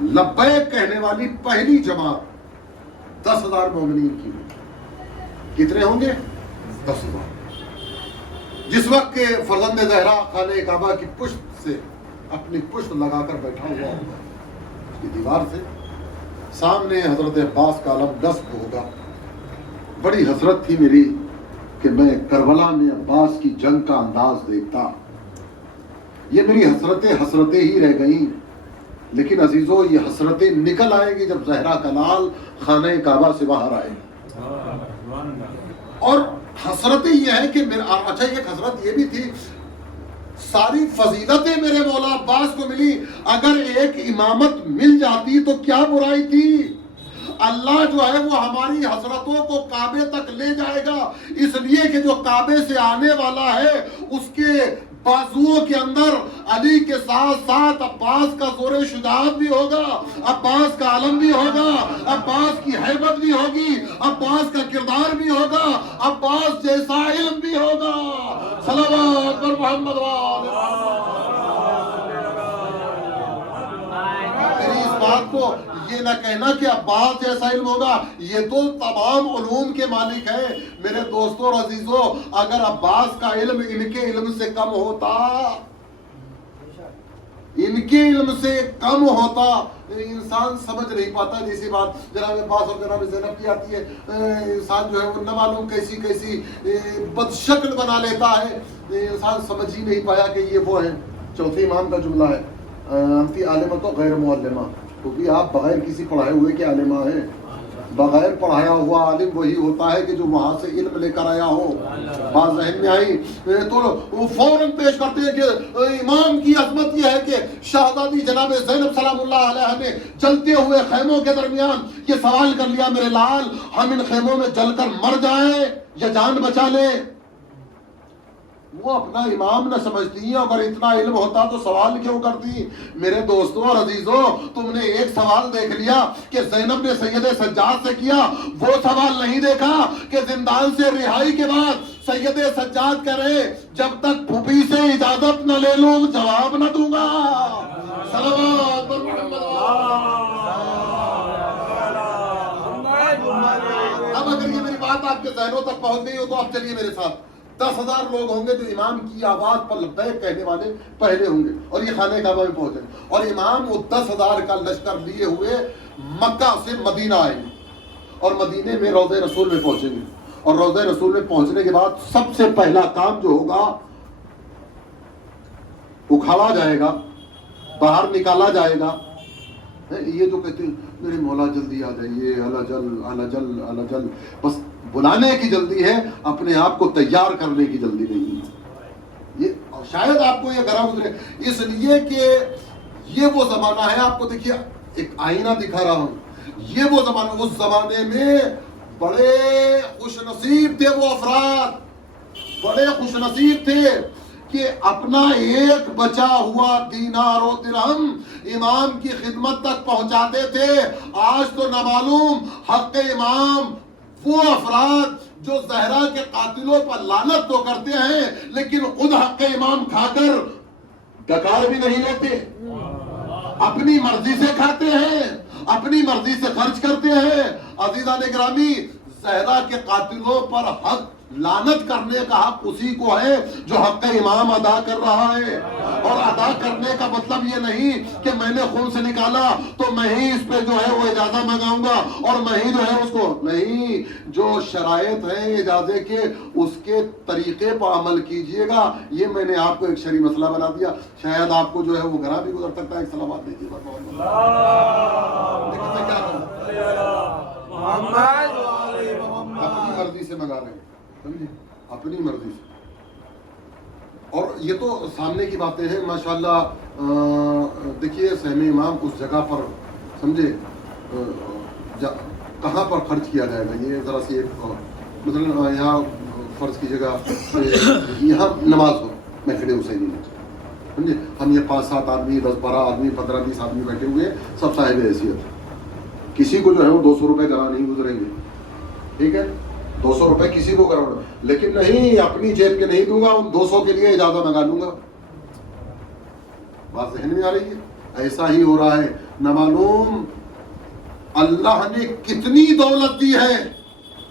لبیک کہنے والی پہلی جماعت 10,000 مومنین کی. کتنے ہوں گے؟ 10,000. جس وقت کہ فرزند زہرا خانہ کعبہ کی پشت سے اپنی پشت لگا کر بیٹھا ہوا ہوگا اس کی دیوار سے، سامنے حضرت عباس کا علم نصب ہوگا. بڑی حسرت تھی میری کہ میں کربلا میں عباس کی جنگ کا انداز دیکھتا. یہ میری حسرتیں ہی رہ گئیں. لیکن عزیزو، یہ حسرتیں نکل آئیں گی جب زہرا کا لال خانہ کعبہ سے باہر آئے. اور حسرتیں یہ ہے کہ اچھا، ایک حسرت یہ بھی تھی، ساری فضیلتیں میرے مولا عباس کو ملی، اگر ایک امامت مل جاتی تو کیا برائی تھی. اللہ جو ہے وہ ہماری حسرتوں کو کعبے تک لے جائے گا، اس لیے کہ جو کعبے سے آنے والا ہے اس کے بازوؤں کے اندر علی کے ساتھ ساتھ عباس کا زور شجاعت بھی ہوگا، عباس کا علم بھی ہوگا، عباس کی ہیبت بھی ہوگی، عباس کا کردار بھی ہوگا، عباس جیسا علم بھی ہوگا. صلوات پر محمد میری اس بات کو یہ نہ کہنا کہ عباس جیسا علم ہوگا، یہ تو تمام علوم کے مالک ہے. میرے دوستوں اور عزیزوں، اگر عباس کا علم ان کے علم سے کم ہوتا، ان کے علم سے کم ہوتا، انسان سمجھ نہیں پاتا. جیسی بات جناب عباس اور جناب زینب کی آتی ہے، انسان جو ہے وہ نہ معلوم کیسی کیسی بد شکل بنا لیتا ہے. انسان سمجھ ہی نہیں پایا کہ یہ وہ ہیں. چوتھے امام کا جملہ ہے، انتی عالمہ تو غیر معلمہ، کیونکہ آپ بغیر کسی پڑھائے ہوئے کے عالمہ ہیں. بغیر پڑھایا ہوا عالم وہی ہوتا ہے کہ جو وہاں سے علم لے کر آیا ہو. بات ذہن میں آئی تو وہ فوراً پیش کرتے ہیں کہ امام کی عظمت یہ ہے کہ شہزادی جناب زینب سلام اللہ علیہ نے جلتے ہوئے خیموں کے درمیان یہ سوال کر لیا، میرے لال ہم ان خیموں میں جل کر مر جائیں یا جان بچا لیں. وہ اپنا امام نہ سمجھتی، اگر اتنا علم ہوتا تو سوال کیوں کرتی. میرے دوستوں اور عزیزوں، تم نے ایک سوال دیکھ لیا کہ زینب نے سید سجاد سے کیا، وہ سوال نہیں دیکھا کہ زندان سے رہائی کے بعد سید سجاد کرے جب تک پھوپھی سے اجازت نہ لے لوں جواب نہ دوں گا. صلوات پر محمد. اب اگر یہ میری بات آپ کے ذہنوں تک پہنچ گئی ہو تو اب چلیے میرے ساتھ. 10,000 لوگ ہوں گے جو امام کی آواز پر لبیک کہنے والے پہلے ہوں گے اور یہ خانہ کعبہ میں پہنچے، اور امام وہ 10,000 کا لشکر لیے ہوئے مکہ سے مدینہ آئیں گے اور مدینے میں روضہ رسول میں پہنچیں گے. اور روضہ رسول میں پہنچنے کے بعد سب سے پہلا کام جو ہوگا، اکھاڑا جائے گا، باہر نکالا جائے گا. یہ جو کہتے ہیں میرے مولا جلدی آ جائیے، اللہ جل، بس بلانے کی جلدی ہے، اپنے آپ کو تیار کرنے کی جلدی نہیں ہے. یہ شاید آپ کو یہ گھرا گزرے اس لیے کہ یہ وہ زمانہ ہے. آپ کو دیکھیے ایک آئینہ دکھا رہا ہوں، یہ وہ زمانہ، اس زمانے میں بڑے خوش نصیب تھے وہ افراد، بڑے خوش نصیب تھے کہ اپنا ایک بچا ہوا دینار و درہم امام کی خدمت تک پہنچاتے تھے. آج تو نہ معلوم حق امام، وہ افراد جو زہرا کے قاتلوں پر لعنت تو کرتے ہیں لیکن خود حق امام کھا کر ڈکار بھی نہیں لیتے، اپنی مرضی سے کھاتے ہیں، اپنی مرضی سے خرچ کرتے ہیں. عزیزان گرامی، زہرا کے قاتلوں پر حق لعنت کرنے کا حق اسی کو ہے جو حق امام ادا کر رہا ہے. اور ادا کرنے کا مطلب یہ نہیں کہ میں نے خون سے نکالا تو میں ہی اس پہ جو ہے وہ اجازت منگاؤں گا اور میں ہی جو ہے اس کو نہیں. جو شرائط ہیں اجازے کے اس کے طریقے پر عمل کیجئے گا. یہ میں نے آپ کو ایک شرعی مسئلہ بنا دیا، شاید آپ کو جو ہے وہ گھرا بھی گزر سکتا ہے. ایک سلامات دیجیے لیکن میں کیا کروں، اپنی مرضی سے منگا رہے ہیں، اپنی مرضی سے. اور یہ تو سامنے کی باتیں ہیں. ماشاءاللہ دیکھیے سہم امام اس جگہ پر سمجھے کہاں پر خرچ کیا جائے گا. یہ ذرا سی ایک مثلا یہاں فرض کی جگہ یہاں نماز ہو محفل حسینی میں، سمجھے ہم یہ 5-7 آدمی، 10-12 آدمی، 15-20 آدمی بیٹھے ہوئے سب صاحب حیثیت، کسی کو جو ہے وہ 200 روپے گنا نہیں گزریں گے. ٹھیک ہے، 200 روپے کسی کو کراؤں، لیکن نہیں اپنی جیب کے نہیں دوں گا، ان 200 کے لیے اجازت منگا لوں گا. بات ذہن میں آ رہی ہے؟ ایسا ہی ہو رہا ہے. نہ معلوم اللہ نے کتنی دولت دی ہے،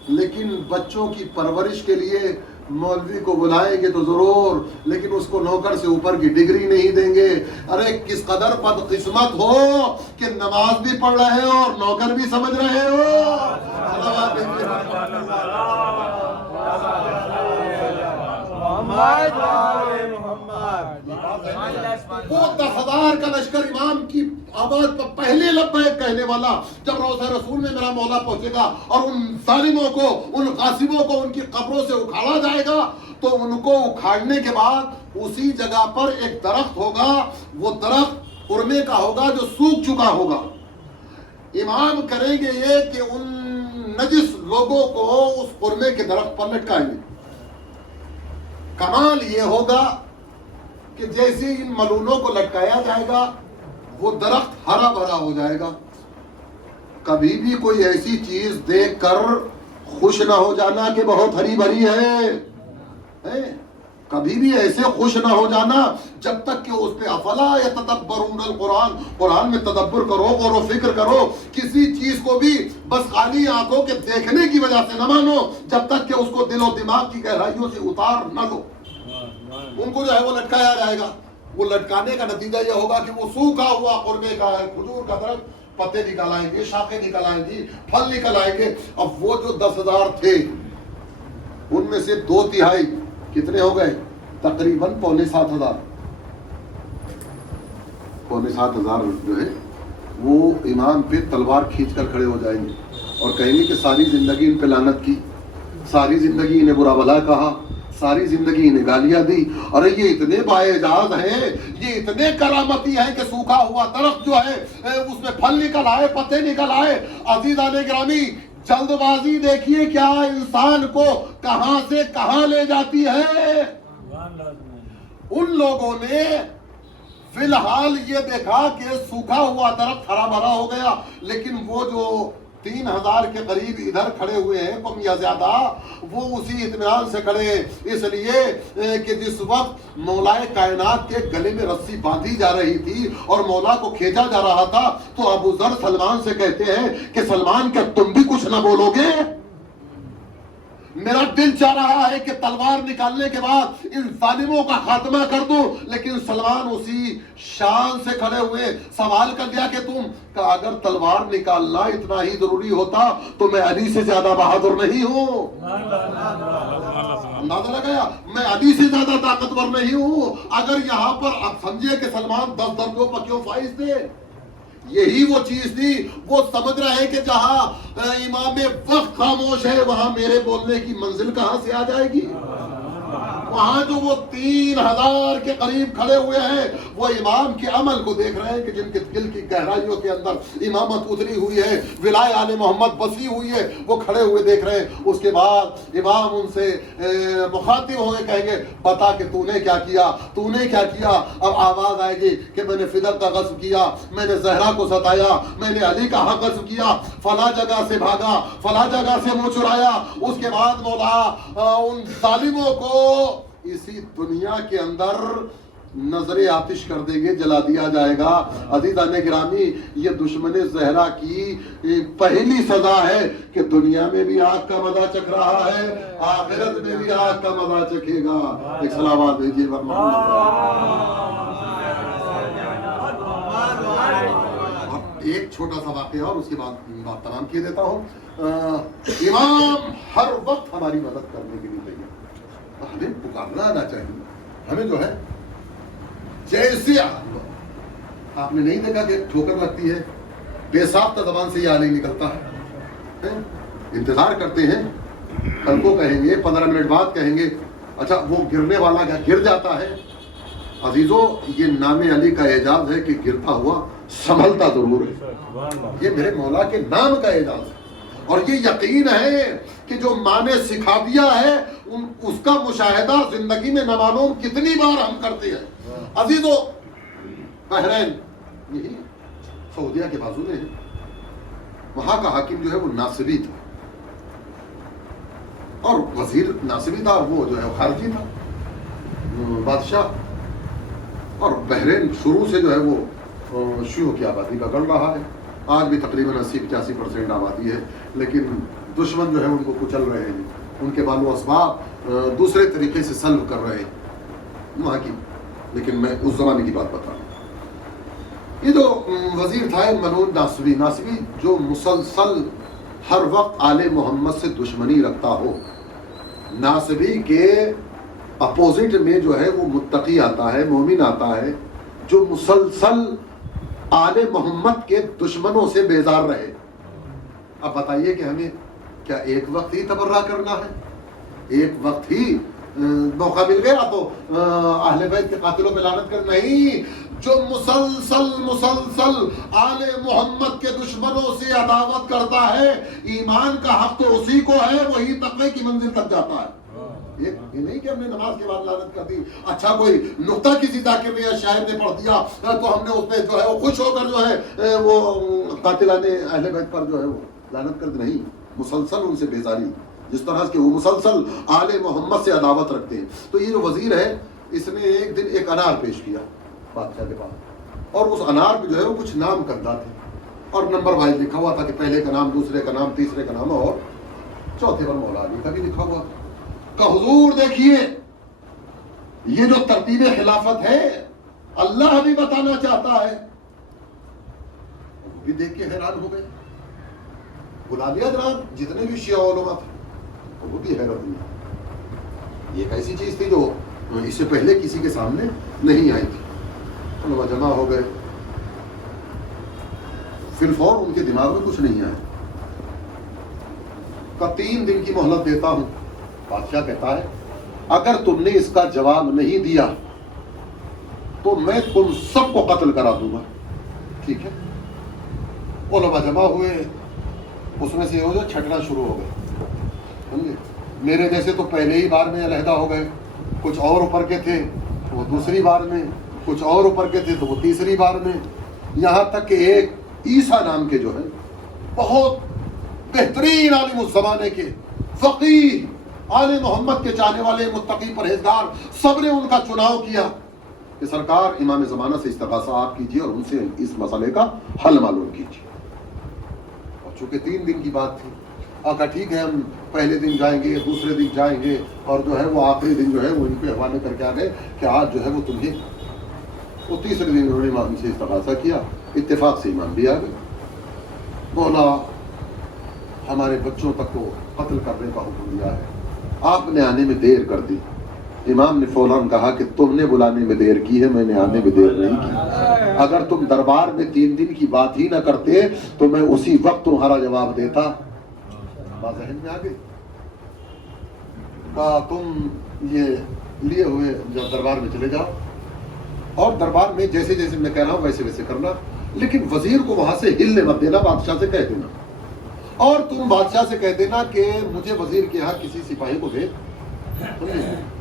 لیکن بچوں کی پرورش کے لیے مولوی کو بلائیں گے تو ضرور، لیکن اس کو نوکر سے اوپر کی ڈگری نہیں دیں گے۔ ارے کس قدر بدقسمت ہو کہ نماز بھی پڑھ رہے ہو اور نوکر بھی سمجھ رہے ہو۔ وہ 10,000 کا لشکر امام کی آواز پر پہلے لبیک کہنے والا جب روضہ رسول میں میرا مولا پہنچے گا اور ان ظالموں کو، ان غاصبوں کو ان کی قبروں سے اکھاڑا جائے گا، تو ان کو اکھاڑنے کے بعد اسی جگہ پر ایک درخت ہوگا، وہ درخت قرمے کا ہوگا جو سوکھ چکا ہوگا۔ امام کریں گے یہ کہ ان نجس لوگوں کو اس قرمے کے درخت پر لٹکائیں گے۔ کمال یہ ہوگا کہ جیسے ان ملونوں کو لٹکایا جائے گا وہ درخت ہرا بھرا ہو جائے گا۔ کبھی بھی کوئی ایسی چیز دیکھ کر خوش نہ ہو جانا کہ بہت ہری بھری ہے، کبھی بھی ایسے خوش نہ ہو جانا جب تک کہ اس پہ افلا یتدبرون القرآن، قرآن میں تدبر کرو، غور و فکر کرو۔ کسی چیز کو بھی بس خالی آنکھوں کے دیکھنے کی وجہ سے نہ مانو جب تک کہ اس کو دل و دماغ کی گہرائیوں سے اتار نہ لو۔ ان کو جو ہے وہ لٹکایا جائے گا، وہ لٹکانے کا نتیجہ یہ ہوگا کہ وہ سوکھا ہوا قربے کا ہے، کھجور کا درخت، پتے نکل آئیں گے، شاخیں نکل آئیں گی، پھل نکل آئیں گے۔ اب وہ جو 10,000 تھے ان میں سے 2/3 کتنے ہو گئے؟ تقریباً 6,500 6,500 جو ہے وہ امام پہ تلوار کھینچ کر کھڑے ہو جائیں گے اور کہیں گے کہ ساری زندگی ان پہ لعنت کی، ساری زندگی انہیں برا بھلا کہا، ساری زندگی انہیں گالیاں دی۔ ارے یہ اتنے باعزاز ہیں، یہ اتنے کرامتی ہیں کہ سوکھا ہوا درخت جو ہے اس میں پھل نکل آئے، پتے نکل آئے۔ عزیزان گرامی، جلد بازی دیکھیے کیا انسان کو کہاں سے کہاں لے جاتی ہے۔ ان لوگوں نے فی الحال یہ دیکھا کہ سوکھا ہوا درخت ہرا بھرا ہو گیا، لیکن وہ جو 3,000 کے قریب ادھر کھڑے ہوئے ہیں کم یا زیادہ، وہ اسی اطمینان سے کھڑے ہیں، اس لیے کہ جس وقت مولائے کائنات کے گلے میں رسی باندھی جا رہی تھی اور مولا کو کھینچا جا رہا تھا تو ابو ذر سلمان سے کہتے ہیں کہ سلمان کیا تم بھی کچھ نہ بولو گے؟ میرا دل چاہ رہا ہے کہ تلوار نکالنے کے بعد ان ظالموں کا خاتمہ کر دوں، لیکن سلمان اسی شان سے کھڑے ہوئے سوال کر دیا کہ تم کہ اگر تلوار نکالنا اتنا ہی ضروری ہوتا تو میں علی سے زیادہ بہادر نہیں ہوں۔ اندازہ لگایا، میں علی سے زیادہ طاقتور نہیں ہوں۔ اگر یہاں پر اب سمجھے کہ سلمان 10 درجوں پر کیوں فائز تھے، یہی وہ چیز تھی۔ وہ سمجھ رہے ہیں کہ جہاں امام وقت خاموش ہے وہاں میرے بولنے کی منزل کہاں سے آ جائے گی۔ وہاں جو وہ 3,000 کے قریب کھڑے ہوئے ہیں وہ امام کے عمل کو دیکھ رہے ہیں کہ جن کے دل کی گہرائیوں کے اندر امامت اتری ہوئی ہے، ولائے آل محمد بسی ہوئی ہے، وہ کھڑے ہوئے دیکھ رہے ہیں۔ اس کے بعد امام ان سے مخاطب ہوئے، کہیں گے بتا کہ تو نے کیا کیا، تو نے کیا کیا۔ اب آواز آئے گی کہ میں نے فدر کا غصب کیا، میں نے زہرا کو ستایا، میں نے علی کا حق غصب کیا، فلاں جگہ سے بھاگا، فلاں جگہ سے منہ چرایا۔ اس کے بعد مولا ان ظالموں کو اسی دنیا کے اندر نظر آتش کر دیں گے، جلا دیا جائے گا۔ عزیزان گرامی، یہ دشمن زہرا کی پہلی سزا ہے کہ دنیا میں بھی آگ کا مزہ چکھ رہا ہے، آخرت میں بھی آگ کا مزہ چکھے گا۔ ایک سلامات بھیجیے ایک چھوٹا سا واقعہ اور اس کے بعد بات تمام کیے دیتا ہوں۔ امام ہر وقت ہماری مدد کرنے کے لیے تیار، ہمیں پکارنا آنا چاہیے۔ ہمیں جو ہے جیسے آپ نے نہیں دیکھا کہ ٹھوکر لگتی ہے، بے ساختہ زبان سے یہ آ نہیں نکلتا ہے، انتظار کرتے ہیں، کل کو کہیں گے، 15 منٹ بعد کہیں گے، اچھا وہ گرنے والا کیا گر جاتا ہے؟ عزیزو، یہ نام علی کا اعجاز ہے کہ گرتا ہوا سنبھلتا ضرور ہے۔ یہ میرے مولا کے نام کا اعجاز ہے، اور یہ یقین ہے کہ جو ماں نے سکھا دیا ہے اس کا مشاہدہ زندگی میں نہ معلوم کتنی بار ہم کرتے ہیں۔ عزیزو، بحرین یہی سعودیہ کے بازو میں ہے، وہاں کا حاکم جو ہے وہ ناصبی تھا، اور وزیر ناصبی تھا، وہ جو ہے خارجی تھا بادشاہ، اور بحرین شروع سے جو ہے وہ شیعوں کی آبادی کا گڑھ رہا ہے. آج بھی تقریباً 80-85% آبادی ہے, لیکن دشمن جو ہے ان کو کچل رہے ہیں, ان کے بال و اسباب دوسرے طریقے سے سلب کر رہے ہیں وہاں کی. لیکن میں اس زمانے کی بات بتا رہا ہوں. یہ جو وزیر تھا منون ناصبی جو مسلسل ہر وقت آل محمد سے دشمنی رکھتا ہو. ناصبی کے اپوزٹ میں جو ہے وہ متقی آتا ہے, مومن آتا ہے, جو مسلسل آل محمد کے دشمنوں سے بیزار رہے. اب بتائیے کہ ہمیں کیا ایک وقت ہی تبرہ کرنا ہے؟ ایک وقت ہی موقع مل گیا تو اہل بیت کے قاتلوں پہ لعنت کر؟ نہیں. جو مسلسل آل محمد کے دشمنوں سے عداوت کرتا ہے, ایمان کا حق تو اسی کو ہے, وہی تقوی کی منزل تک جاتا ہے. یہ نہیں کہ ہم نے نماز کے بعد لعنت کر دی, اچھا کوئی نقطہ کسی ذاکر نے یا شاعر نے پڑھ دیا تو ہم نے اس پہ جو ہے وہ خوش ہو کر جو ہے وہ قاتلان اہل بیت پر جو ہے وہ لعنت کر دی. نہیں, مسلسل ان سے بیزاری, جس طرح کہ وہ مسلسل آل محمد سے عداوت رکھتے ہیں. تو یہ جو وزیر ہے اس نے ایک دن ایک انار پیش کیا بادشاہ کے پاس, اور اس انار پہ جو ہے وہ کچھ نام کردہ تھے اور نمبر وائز لکھا ہوا تھا کہ پہلے کا نام, دوسرے کا نام, تیسرے کا نام اور چوتھے پر مولا علی کا بھی لکھا ہوا. کہ حضور دیکھیے یہ جو ترتیب خلافت ہے اللہ بھی بتانا چاہتا ہے. وہ بھی دیکھ کے حیران ہو گئے. بلا لیا جناب جتنے بھی شیعہ علماء تھے وہ بھی حیرت ہوئی. یہ ایک ایسی چیز تھی جو اس سے پہلے کسی کے سامنے نہیں آئی تھی. علماء جمع ہو گئے. فی الفور ان کے دماغ میں کچھ نہیں آیا. کا 3 دن کی مہلت دیتا ہوں. بادشاہ کہتا ہے اگر تم نے اس کا جواب نہیں دیا تو میں تم سب کو قتل کرا دوں گا. ٹھیک ہے. علماء جمع ہوئے, اس میں سے جو چھٹنا شروع ہو گئے. سمجھے, میرے جیسے تو پہلے ہی بار میں علیحدہ ہو گئے, کچھ اور اوپر کے تھے وہ دوسری بار میں, کچھ اور اوپر کے تھے تو وہ تیسری بار میں, یہاں تک کہ ایک عیسیٰ نام کے جو ہے بہت بہترین عالم اس زمانے کے فقیہ, آل محمد کے چاہنے والے, متقی, پرہیزگار, سب نے ان کا چناؤ کیا کہ سرکار امام زمانہ سے استغاثہ آپ کیجئے اور ان سے اس مسئلے کا حل معلوم کیجئے. اور چونکہ 3 دن کی بات تھی, آقا ٹھیک ہے ہم پہلے دن جائیں گے, دوسرے دن جائیں گے, اور جو ہے وہ آخری دن جو ہے وہ ان پہ حوالے کر کے آ گئے کہ آج جو ہے وہ تمہیں. وہ تیسرے دن انہوں نے امام سے استغاثہ کیا, اتفاق سے امام بھی آ گئے. بولا ہمارے بچوں تک کو قتل کرنے کا حکم دیا ہے, آپ نے آنے میں دیر کر دی. امام نے فوراً کہا کہ تم نے بلانے میں دیر کی ہے, میں نے آنے میں دیر نہیں کی. اگر تم دربار میں 3 دن کی بات ہی نہ کرتے تو میں اسی وقت تمہارا جواب دیتا. بات ذہن میں آ گئی. کہا تم یہ لیے ہوئے جب دربار میں چلے جاؤ, اور دربار میں جیسے جیسے میں کہہ رہا ہوں ویسے ویسے کرنا, لیکن وزیر کو وہاں سے ہلنے مت دینا, بادشاہ سے کہہ دینا. اور تم بادشاہ سے کہہ دینا کہ مجھے وزیر کے یہاں کسی سپاہی کو بھیج,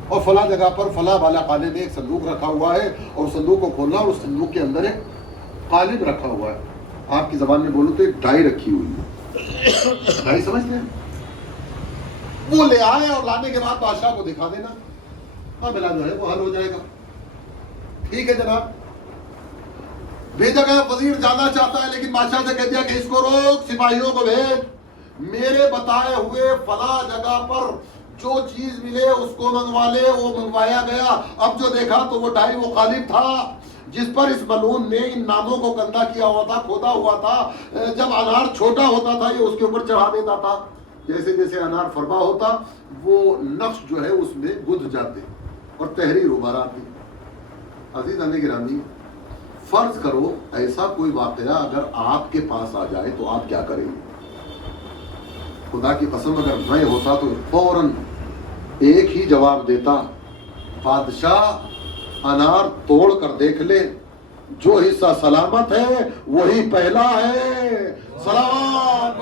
اور فلاں جگہ پر فلاں بالا خانے میں ایک صندوق رکھا ہوا ہے, اور صندوق کو کھولنا, اور اس صندوق کے اندر ایک قالب رکھا ہوا ہے. آپ کی زبان میں بولو تو ایک ڈائی رکھی ہوئی ہے. ڈائی سمجھتے ہیں؟ وہ لے آئے اور لانے کے بعد بادشاہ کو دکھا دینا, معاملہ جو ہے وہ حل ہو جائے گا. ٹھیک ہے جناب. بھیجا گیا, وزیر جانا چاہتا ہے لیکن بادشاہ سے کہہ دیا کہ اس کو روک, سپاہیوں کو بھیج, میرے بتائے ہوئے فلاں جگہ پر جو چیز ملے اس کو منگوا لے. وہ منگوایا گیا. اب جو دیکھا تو وہ ڈائی, وہ قالب تھا جس پر اس ملعون نے ان ناموں کو گندا کیا ہوا تھا, کھودا ہوا تھا. جب انار چھوٹا ہوتا تھا یہ اس کے اوپر چڑھا دیتا تھا, جیسے جیسے انار فرما ہوتا وہ نقش جو ہے اس میں گدھ جاتے اور تحریر ابھر آتی. عزیزان گرامی, فرض کرو ایسا کوئی واقعہ اگر آپ کے پاس آ جائے تو آپ کیا کریں گے؟ خدا کی قسم اگر میں ہوتا تو فوراً ایک ہی جواب دیتا, بادشاہ انار توڑ کر دیکھ لے, جو حصہ سلامت ہے وہی پہلا ہے. سلام